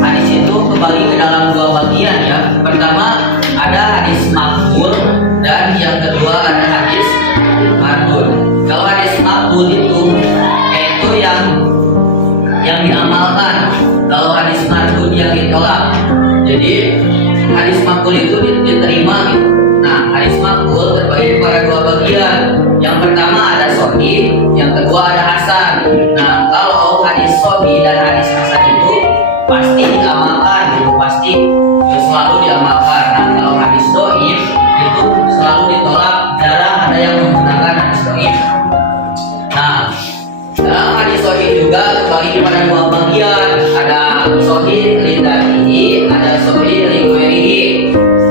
hadis itu kembali ke dalam dua bagian ya. Pertama ada hadis maqbul dan yang kedua ada hadis mardud. Kalau hadis maqbul itu yaitu yang diamalkan. Kalau hadis mardud yang ditolak. Jadi hadis maqbul itu diterima gitu. Nah, hadis maqbul terbagi pada dua bagian. Yang pertama ada sahih, yang kedua ada hasan. Nah, kalau hadis sahih dan hadis hasan itu pasti diamalkan gitu, pasti selalu diamalkan. Nah, kalau hadis dhaif itu selalu ditolak, jarang ada yang menggunakan hadis dhaif. Nah, dalam hadis sahih juga terbagi pada dua bagian. Ada sahih li dzatihi, ada sahih li ghairihi.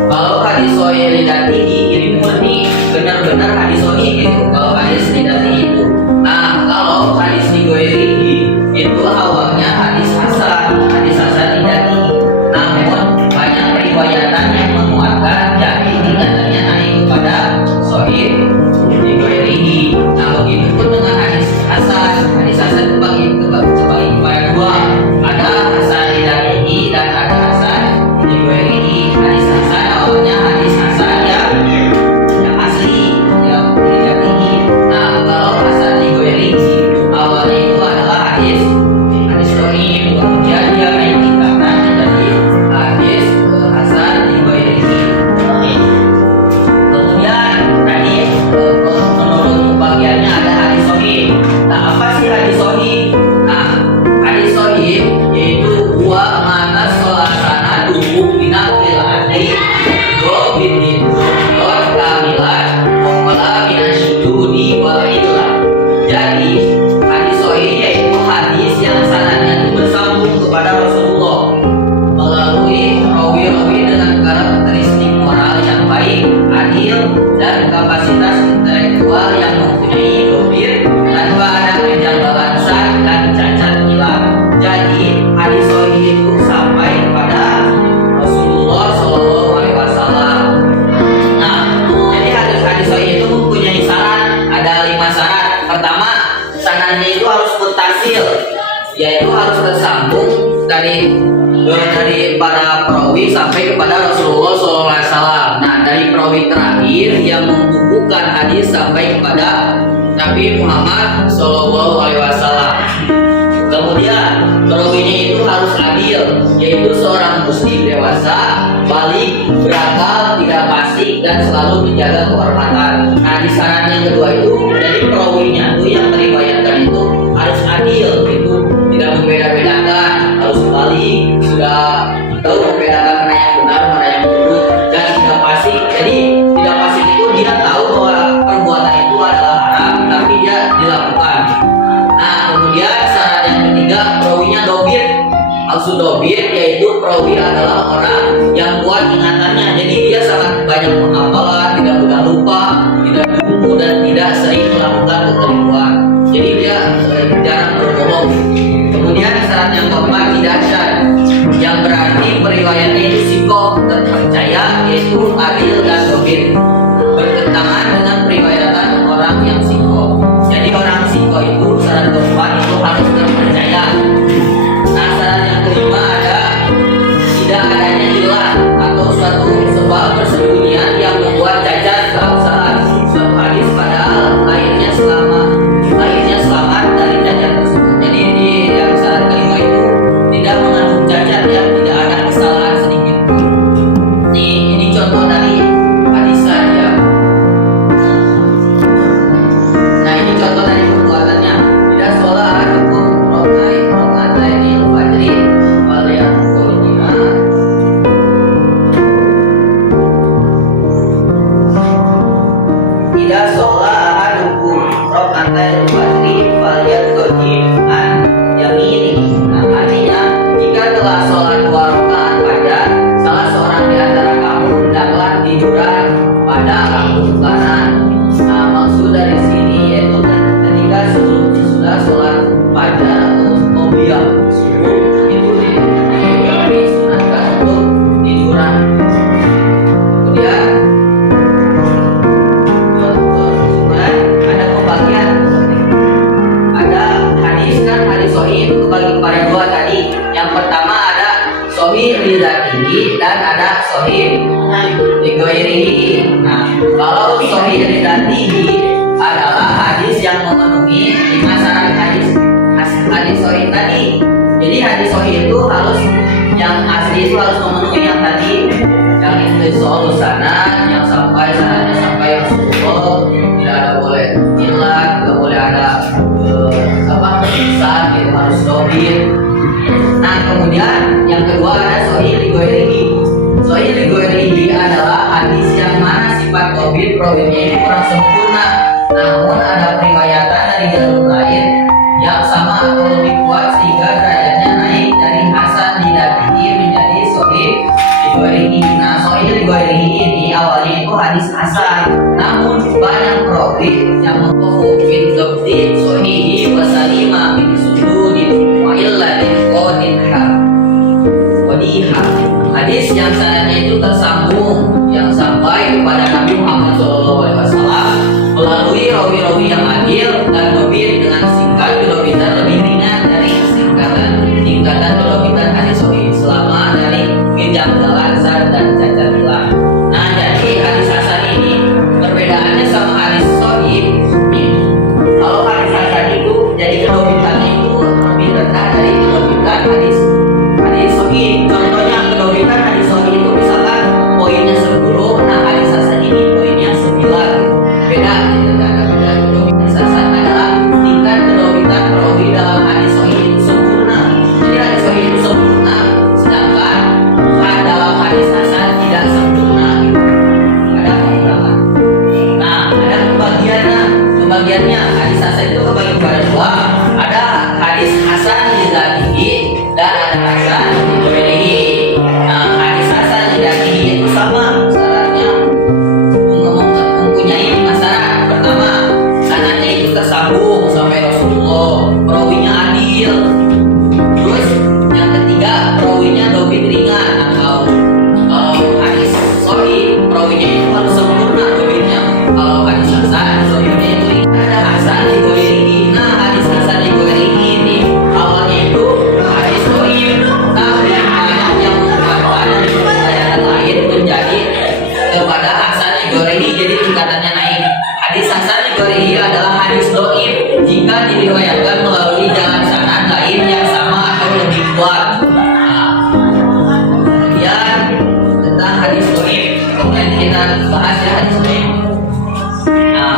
Kalau hadis sahih li dzatihi ini murni benar-benar hadis sahih gitu. Kalau hadis li dzatihi itu. Nah, kalau hadis li ghairihi itu awalnya hadis hasan li dzatihi. Nah, memang banyak riwayatan yang menguatkan jadi tingkatannya naik kepada sahih li ghairihi. Nah, begitu pun dengan hadis hasan. Hadis hasan terbagi kepada dua. Ada hasan li dzatihi dan ada hasan li ghairihi. Hadis hasan awalnya hadis hasan yang asli yang li dzatihi. Nah, kalau hasan li ghairihi awalnya itu adalah hadis dhaif, kemudian dia naik tingkatan menjadi hadis hasan li ghairihi. Kemudian tadi menurut pembagiannya ada hadis sahih. Nah, apa sih hadis sahih? Nah, hadis sahih yaitu dua mana salasana dulu binaqil adli dobin dor kamilan wala minasyududi wa illah. Jadi hadis sahih yaitu hadis yang sanadnya itu bersambung kepada Rasulullah melalui rawi-rawi dengan karakteristik moral yang baik, adil, dan kapasitas intelektual yang mempunyai dobir tanpa ada kejanggalan dan cacat hilang. Jadi hadis sahih itu sampai kepada Rasulullah Shallallahu Alaihi Wasallam. Nah, jadi hadis sahih itu mempunyai syarat, ada 5 syarat. Pertama, sanadnya itu harus muttasil, yaitu harus bersambung dari para perawi sampai kepada Rasulullah Shallallahu Alaihi Wasallam. Nah, dari perawi terakhir yang membukukan hadis sampai kepada Nabi Muhammad Shallallahu Alaihi Wasallam. Kemudian perawinya itu harus adil, yaitu seorang muslim dewasa, balik, berakal, tidak fasik, dan selalu menjaga kehormatan. Nah, di syarat yang kedua itu, jadi perawinya itu yang meriwayatkan itu harus adil, itu tidak membeda-bedakan, harus balik, sudah tahu membedakan mana yang benar, mana yang buruk, dan tidak fasik. Jadi tidak fasik itu dia tahu bahwa perbuatan itu adalah haram, tapi dia dilakukan. Nah, kemudian syarat yang ketiga, perawinya dobir. Maksud dobir yaitu perawi adalah orang yang kuat ingatannya, jadi dia sangat banyak penghafalan, tidak mudah lupa, tidak lupa, dan tidak sering melakukan kekeliruan. Jadi dia jarang berbohong. Kemudian syarat yang keempat, tidak syad, yang berarti periwayatnya itu sikoh, terpercaya, yaitu adil dan dobir, bertentangan dengan periwayatan orang yang sikoh. Jadi orang sikoh itu syarat keempat itu harus terpercaya. Nah, syarat yang kelima ada tidak adanya ilah atau suatu sebab persembunyian yang membuat cacat keabsahan suatu hadis padahal lahirnya selamat dari cacat tersebut. Jadi di yang syarat kelima itu tidak mengandung cacat, ya, tidak ada kesalahan sedikit pun. Ini contoh dari hadis saja. Nah, ini contoh dari perbuatannya. Tidak sholat hukum rokaat ini fajri waliat kulina. Tidak sholat hukum rokaat fajri waliat kulina yamini. Nah, artinya jika telah sholat 2 rakaat fajar, salah seorang di antara kamu hendaklah tiduran pada panggung kanan. Nah, maksud dari sini yaitu ketika sudah sholat fajar atau qobliyah subuh itu disunatkan untuk tiduran. Kemudian ada pembagian, ada hadis kan, hadis sahih itu kebagi pada 2 tadi. Yang pertama sohi lidatihi dan ada sohi ligoirihi. Nah, kalau sohi lidatihi adalah hadis yang memenuhi 5 syarat hadis sohi tadi. Jadi hadis sohi itu harus yang asli itu harus memenuhi yang tadi, yang itu soal sanad, yang sanadnya sampai Rasulullah, tidak ada boleh hilang, tidak boleh ada kesalahan, itu harus dohir. Nah, kemudian yang kedua ada sohi ligoirihi. Sohi ligoirihi adalah hadis yang mana sifat rawinya itu kurang sempurna, namun ada periwayatan dari jalur lain yang sama atau lebih kuat sehingga derajatnya naik dari hasan lidatihi menjadi sohi ligoirihi. Nah, sohi ligoirihi ini awalnya itu hadis hasan, namun banyak perawi yang menghukumi bin zabti sohihi wasalima bin sududin wa illa din wadiha. Hadis yang sanadnya itu tersambung yang sampai kepada Nabi Muhammad SAW melalui rawi-rawi yang adil dan dobit dengan singkat kedobitan lebih ringan dari tingkatan kedobitan hadis sahih selama dari kejanggalan zat dan cacat hilang. Nah, jadi hadis hasan ini perbedaannya sama hadis sahih. Kalau hadis hasan itu jadi kedobitannya itu lebih rendah dari kedobitan hadis sahih. Contohnya kedobitan hadis sahih itu misalkan poinnya 10, nah hadis hasan ini poinnya 9. Beda, tidak ada beda. Kedobitan hasan adalah tingkat kedobitan perawi dalam hadis sahih itu sempurna. Jadi hadis sahih itu sempurna, sedangkan dalam hadis hasan tidak sempurna. Ada pengurangan. Nah, ada pembagiannya. Hadis hasan itu kebagi pada dua. Ada hadis hasan lidzatihi dan ada hasan lighairihi. Nah, hadis hasan lidzatihi itu sama syaratnya, mempunyai 5 syarat. Pertama, sanadnya itu tersambung sampai Rasulullah, perawinya adil. Terus yang ketiga, perawinya dobit ringan. Atau hadis sahih, perawinya itu harus sempurna dobitnya. Kalau hadis hasan, dobitnya itu ringan. Ada hasan lighairihi. Nah, hadis hasan lighairihi ini awalnya itu hadis sahih, tapi banyak yang mengubahkan dari riwayat lain menjadi kepada hasan lighairihi, jadi tingkatannya naik. Hadis hasan lighairihi adalah hadis dhaif jika diriwayatkan melalui jalan sanad lain yang sama atau lebih kuat. Nah, kemudian tentang hadis dhaif, kemudian kita bahas ya hadis dhaif. Nah,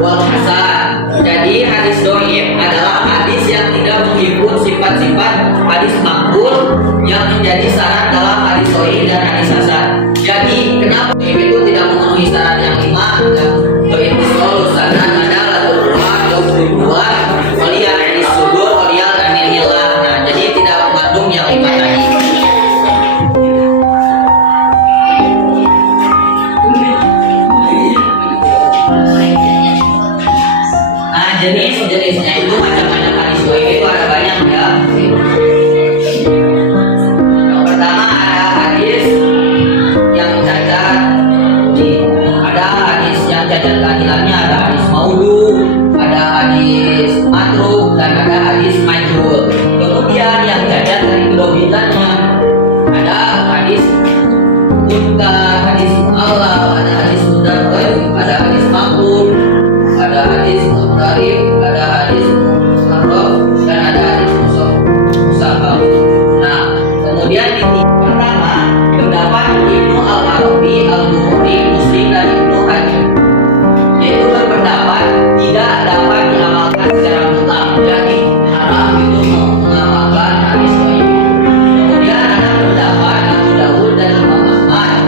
wal hasan. Jadi hadis dhaif adalah hadis yang tidak mengikut sifat-sifat hadis maqbul yang menjadi syarat dalam hadis sahih dan hadis hasan. Jadi kenapa dhaif itu tidak memenuhi syarat yang 5? Dhaif selalu sanad ada latul ruwah, dua walian hadis sudur, walian anil hilah. Nah, jadi tidak mengandung yang 5 tadi. Nah, jenis-jenisnya itu macam-macam hadis dhaif itu ada banyak ya. Yang pertama ada hadis yang cacat. Ada hadis yang cacat keadilannya, ada hadis maudhu, ada hadis matruk, dan ada hadis majhul. Kemudian yang cacat dari kedobitannya ada hadis munkar, hadis Allah, ada hadis mudarrif, ada hadis maqbul, ada hadis mudharif, ada hadis muharraf, dan ada hadis musahab. Nah, kemudian di pertama terdapat Ibnu Al-Arabi, Al-Bukhari, Muslim, dan Ibnu Hajar, yaitu berpendapat tidak dapat diamalkan secara mutlak, jadi haram itu mengamalkan hadis dhaif. Kemudian ada pendapat Abu Dawud dan Imam Ahmad,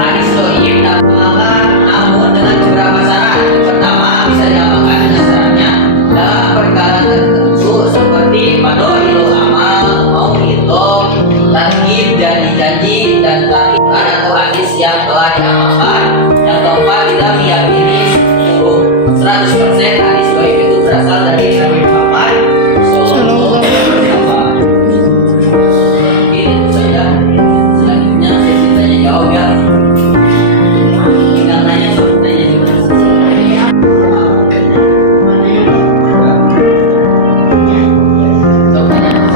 hadis dhaif dapat diamalkan namun dengan beberapa syarat. Yang pertama, bisa diamalkan dengan syaratnya dalam perkara tertentu seperti fadhailul amal, mauidhah, targhib, janji-janji, dan tahqiqan atau hadis yang telah diamalkan. Yang keempat, tidak meyakini 100% hadis dhaif itu berasal dari Nabi Muhammad sallallahu alaihi wasallam. Mungkin itu saja. Selanjutnya sesi tanya jawab ya. Tinggal nanya, tanya juga. Coba tanya.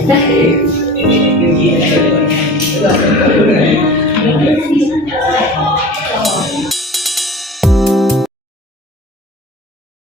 Ini